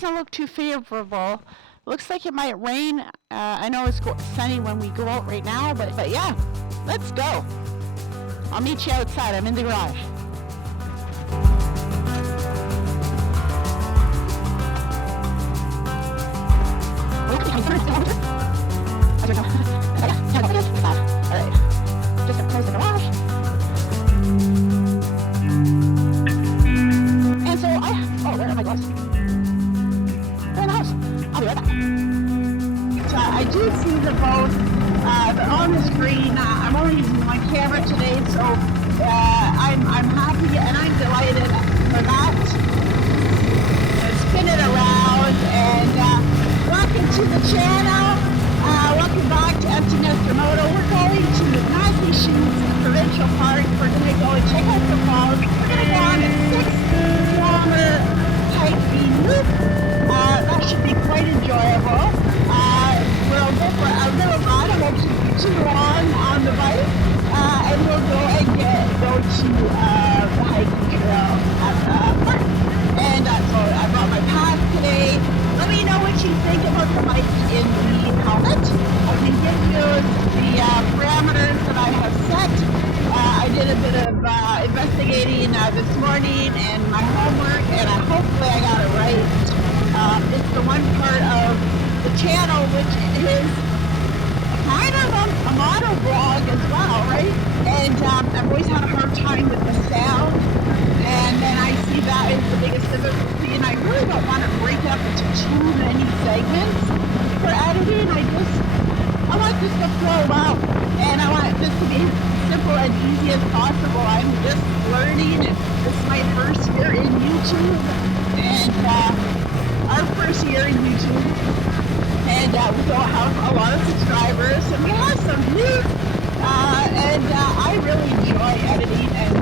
doesn't look too favorable. Looks like it might rain. I know it's sunny when we go out right now, but yeah, let's go. I'll meet you outside. I'm in the garage. Alright, just gonna close the garage. And so where are my gloves? They're in the house. I'll be right back. So I do see the boat. They're on the screen. I'm only using my camera today, so I'm happy and I'm delighted for that. Spin it around and welcome to the channel. Welcome back to Empty Nester Moto. We're going to the Massachusetts Provincial Park. We're going to go and check out the falls. We're going to go on a 6-kilometer hiking loop. That should be quite enjoyable. We'll go for a little ride. I won't keep you too long on the bike. And we'll go and go to the hiking trail at the park. And so I brought my pack today. Let me know what you think about the bike in the comment. I can give you the parameters that I have set. I did a bit of investigating this morning and my homework, and hopefully I got it right. It's the one part of the channel which is kind of a motovlog as well, right? And I've always had a hard time with the sound, and then I see that is the biggest difficulty, and I really don't want to break up into too many segments for editing. I want this to flow well, and I want this to be simple and easy as possible. I'm just learning. This is my first year in YouTube, and our first year in YouTube, and we don't have a lot of subscribers, and we have some views, and I really enjoy editing and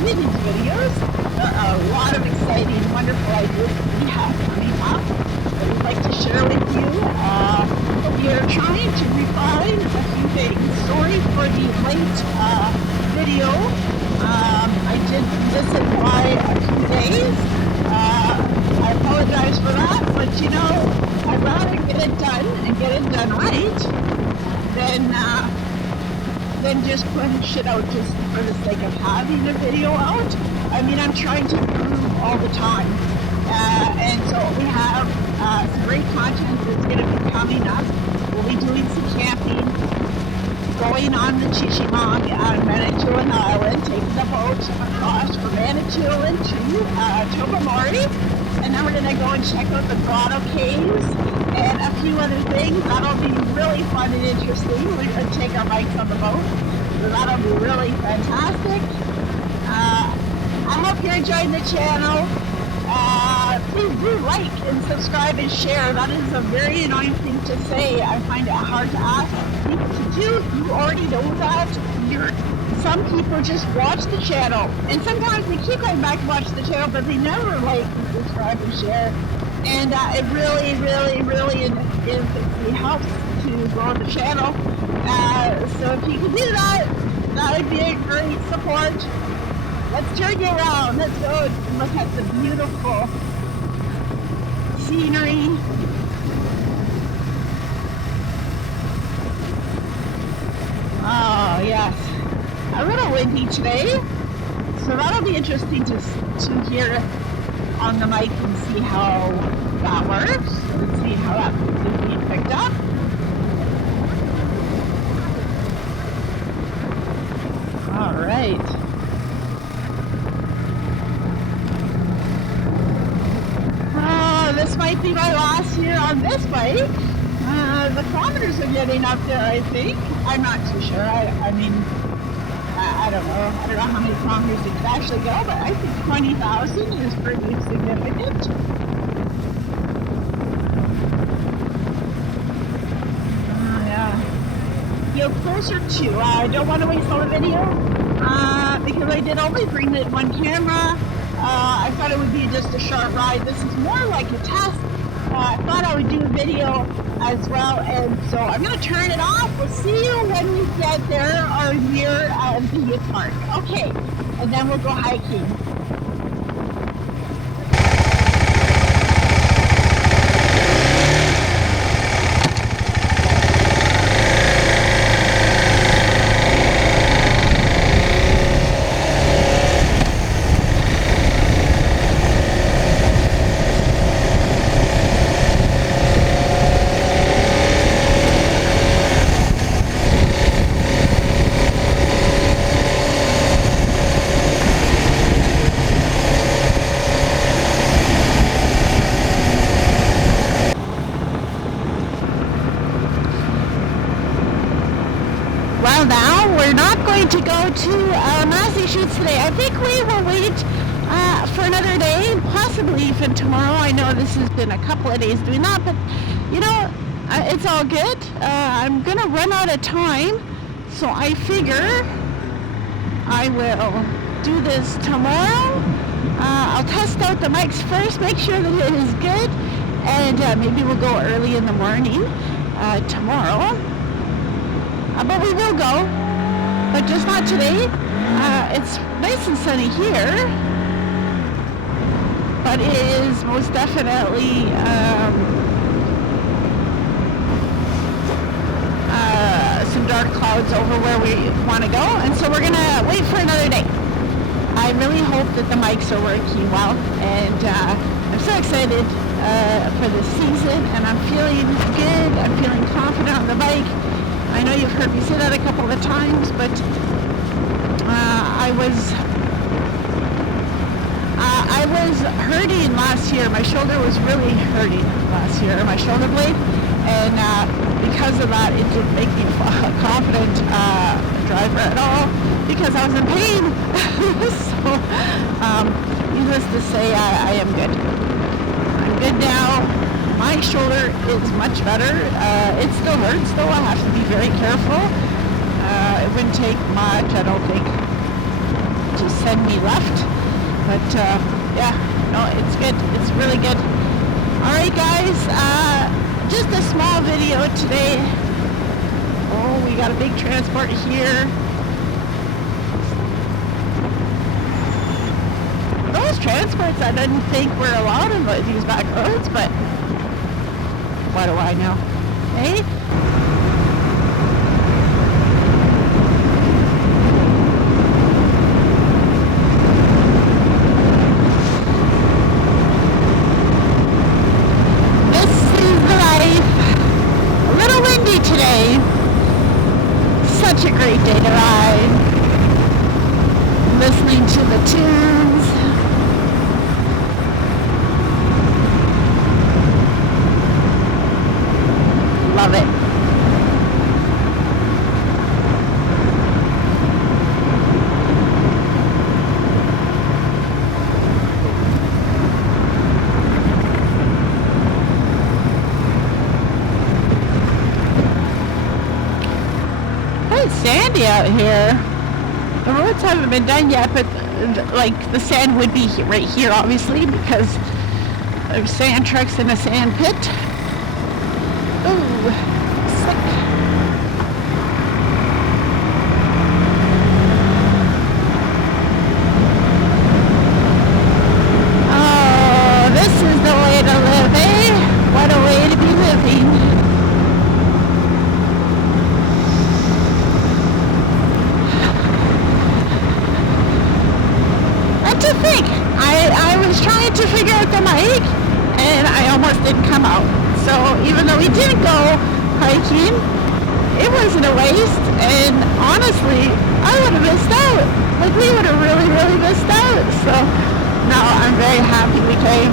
doing these videos. There are a lot of exciting, wonderful ideas we have coming up that we'd like to share with you. We are trying to refine a few things. Sorry for the late video. I did miss it by a few days. I apologize for that, but you know, I'd rather get it done and get it done right than just putting shit out just for the sake of having a video out. I mean, I'm trying to improve all the time. And so we have some great content that's going to be coming up. We'll be doing some camping, going on the Chichimong on Manitoulin Island, taking the boat across from Manitoulin to Tobermory, and then we're going to go and check out the grotto caves and a few other things. That'll be really fun and interesting. We're going to take our bikes on the boat, so that'll be really fantastic. I hope you're enjoying the channel. Please do like and subscribe and share. That is a very annoying thing to say. I find it hard to ask people to do. You already know that. Some people just watch the channel, and sometimes they keep going back and watch the channel, but they never like and subscribe and share. And it really, really, really it helps to grow the channel. So if you can do that, that would be a great support. Let's turn you around. Let's go and look at the beautiful scenery. Oh, yes. A little windy today, so that'll be interesting to hear on the mic and see how that works, and see how that is being picked up. All right. This might be my last year on this bike. The kilometers are getting up there, I think. I'm not too sure. I mean, I don't know. I don't know how many kilometers it could actually go, but I think 20,000 is pretty significant. Yeah. Feel closer to. I don't want to waste all the video because I did only bring it one camera. I thought it would be just a short ride. This is more like a test. I thought I would do a video as well, and so I'm going to turn it off. We'll see you when we get there or near the park. Okay, and then we'll go hiking. we're not going to go to Massey Shoots today. I think we will wait for another day, possibly even tomorrow. I know this has been a couple of days doing that, but you know, it's all good. I'm gonna run out of time, so I figure I will do this tomorrow. I'll test out the mics first, make sure that it is good, and maybe we'll go early in the morning tomorrow. But we will go, but just not today. It's nice and sunny here, but it is most definitely some dark clouds over where we want to go, and so we're gonna wait for another day. I really hope that the mics are working well, and I'm so excited for this season, and I'm feeling good. I'm feeling confident on the bike. I know you've heard me say that a couple of times, but I was hurting last year. My shoulder was really hurting last year, my shoulder blade, and because of that, it didn't make me a confident driver at all because I was in pain. So, needless to say, I am good. I'm good now. My shoulder is much better. It still hurts, though. I have to be very careful. It wouldn't take much, I don't think, to send me left. But yeah, no, it's good. It's really good. All right, guys. Just a small video today. Oh, we got a big transport here. Those transports I didn't think were allowed on these back roads, but what do I know? Hey? This is the life. A little windy today. Such a great day to ride. Listening to the tunes. Love it. It's sandy out here. The roads haven't been done yet, but like the sand would be right here, obviously, because there's sand trucks in a sand pit. Ooh, sick. Oh, this is the way to live, eh? What a way to be living. And to think, I was trying to figure out the mic, and I almost didn't come out. So even though we didn't go hiking, it wasn't a waste, and honestly, I would have missed out. Like, we would have really, really missed out. So no, I'm very happy we came.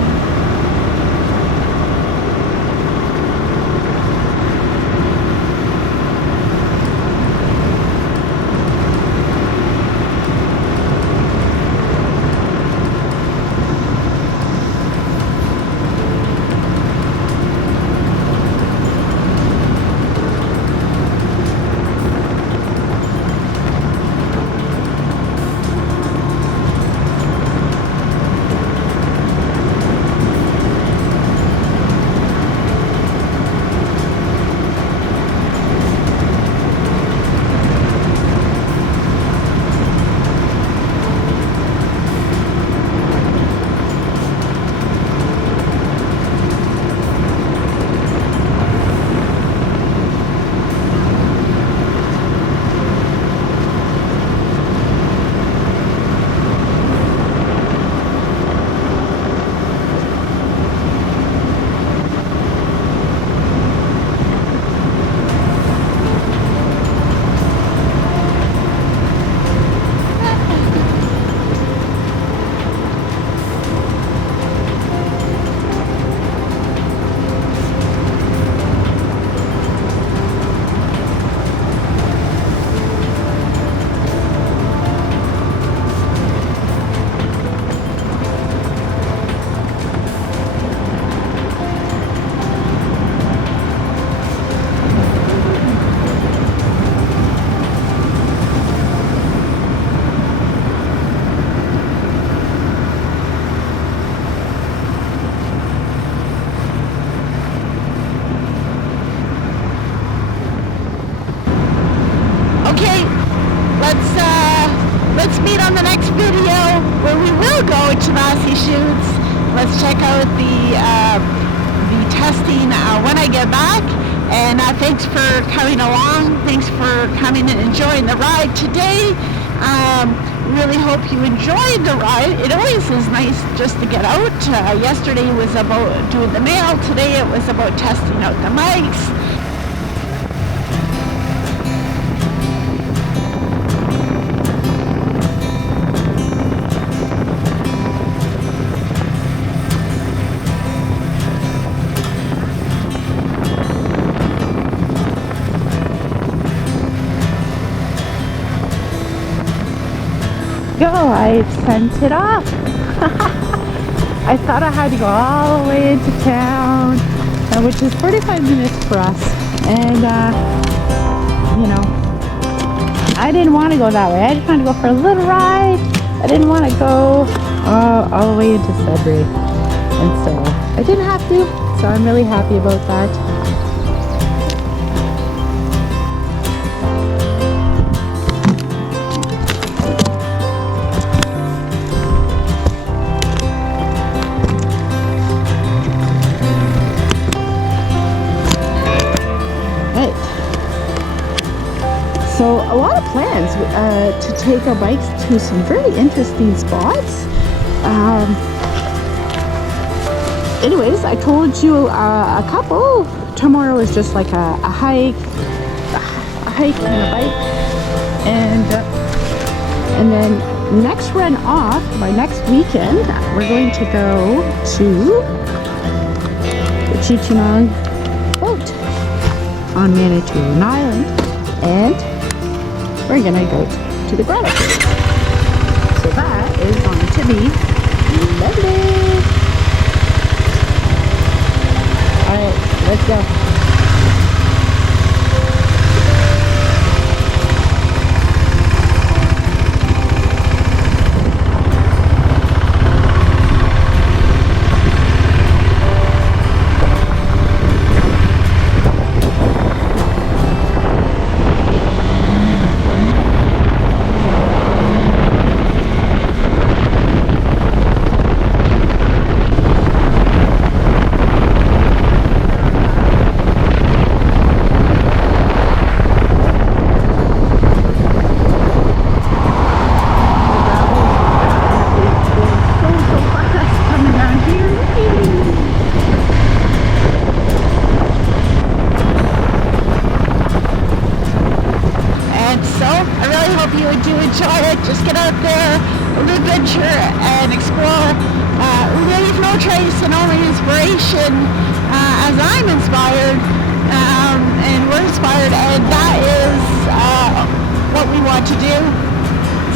let's meet on the next video where we will go to Massey Shoots. Let's check out the testing when I get back. And thanks for coming along. Thanks for coming and enjoying the ride today. Really hope you enjoyed the ride. It always is nice just to get out. Yesterday was about doing the mail. Today it was about testing out the mics. I sent it off. I thought I had to go all the way into town, which is 45 minutes for us, and you know, I didn't want to go that way. I just wanted to go for a little ride. I didn't want to go all the way into Sudbury, and so I didn't have to, so I'm really happy about that. So a lot of plans to take our bikes to some very interesting spots. Anyways, I told you a couple. Tomorrow is just like a hike and a bike, and then next run off, my next weekend, we're going to go to the Chichinong boat on Manitoulin Island, and we're gonna go to the grotto. So that is going to be lovely. Alright, let's go. Enjoy it. Just get out there, adventure, and explore. Leave no trace and only inspiration, as I'm inspired, and we're inspired, and that is what we want to do.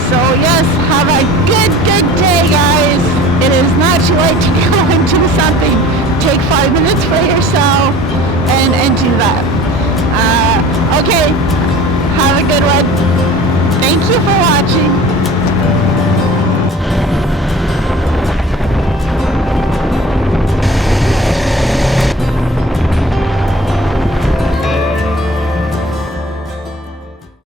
So yes, have a good day, guys. It is not too late to go and do something. Take 5 minutes for yourself and do that. Okay, have a good one.